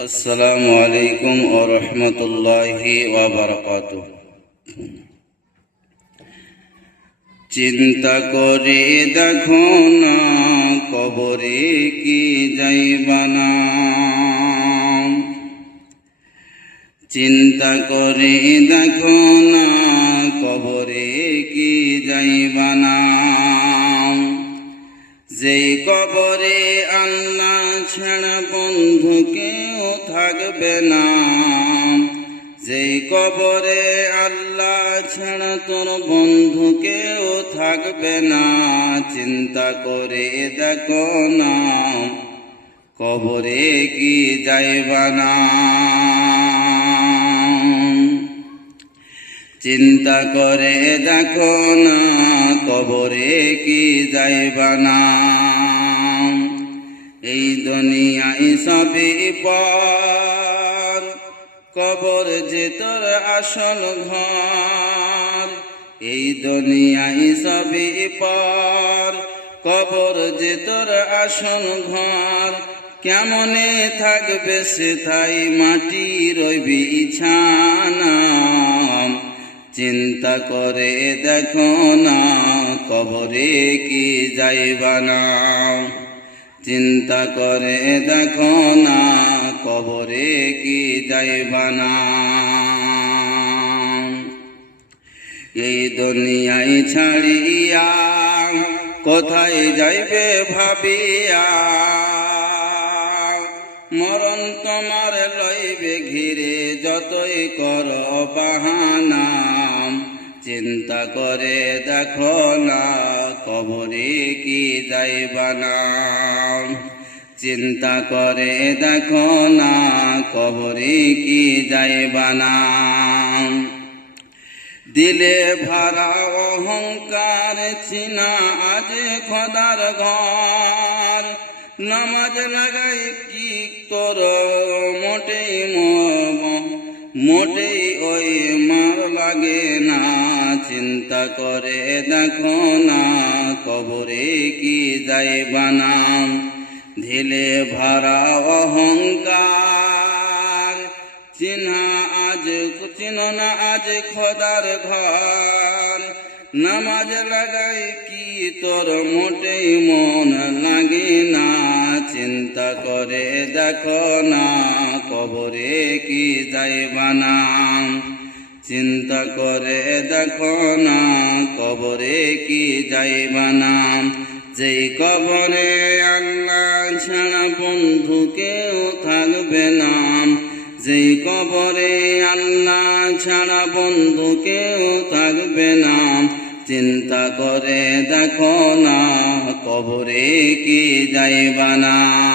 আসসালামু আলাইকুম ও রহমতুল্লাহি ওয়াবারাকাতু চিন্তা করে দেখো না, কবরে কি যাইবানা চিন্তা করে দেখো না, কবরে কি যাইবানা যেই কবরে আল্লাহ ছাড়া বন্ধু কেউ থাকবে না। যেই কবরে আল্লাহ ছাড়া তোর বন্ধু কেউ থাকবে না। চিন্তা করে দেখো না, কবরে কি যাইবা না। চিন্তা করে দেখো না, কবরে কি যাইবা না। এই দুনিয়ায় সবই পর, কবর যে তোর আসল ঘর। এই দুনিয়ায় সবই পর, কবর যে তোর আসল ঘর। কেমনে থাকবে সেথাই মাটি রবি ছানা চিন্তা করে দেখো না, কবরে কি যাইবা না? চিন্তা করে দেখো না, কবরে কি যাইবা না এই দুনিয়ায় ছাড়িয়া কোথায় যাইবে ভাবিয়া? মরণ তোমার লইবে ঘিরে, যতই কর বাহানা। চিন্তা করে দেখো না, কবরে কি যাইবা না চিন্তা করে দেখো না, কবরে কি যাইবা না। দিলে ভাড়া অহংকার চিনা আজ খদার ঘর। নামাজ লাগাই কি তোর মোটেই মোটেই ওই মার লাগে না। চিন্তা করে দেখো না, কবরে কি যাইবা না। ধিলে ভাড়া অহংকার। চিহ্না আজ চিনো না আজ খোদার ঘর। নামাজ লাগাই কি তোর মোটেই মন লাগে না। চিন্তা করে দেখো না কবরে কি যাইবা না। চিন্তা করে দেখো না কবরে কি যাইবা না। যেই কবরে আল্লাহ ছাড়া বন্ধু কেউ থাকবে না। যে কবরে আল্লাহ ছাড়া বন্ধু কেউ থাকবে না। চিন্তা করে দেখো না কবরে কি যাইবা না।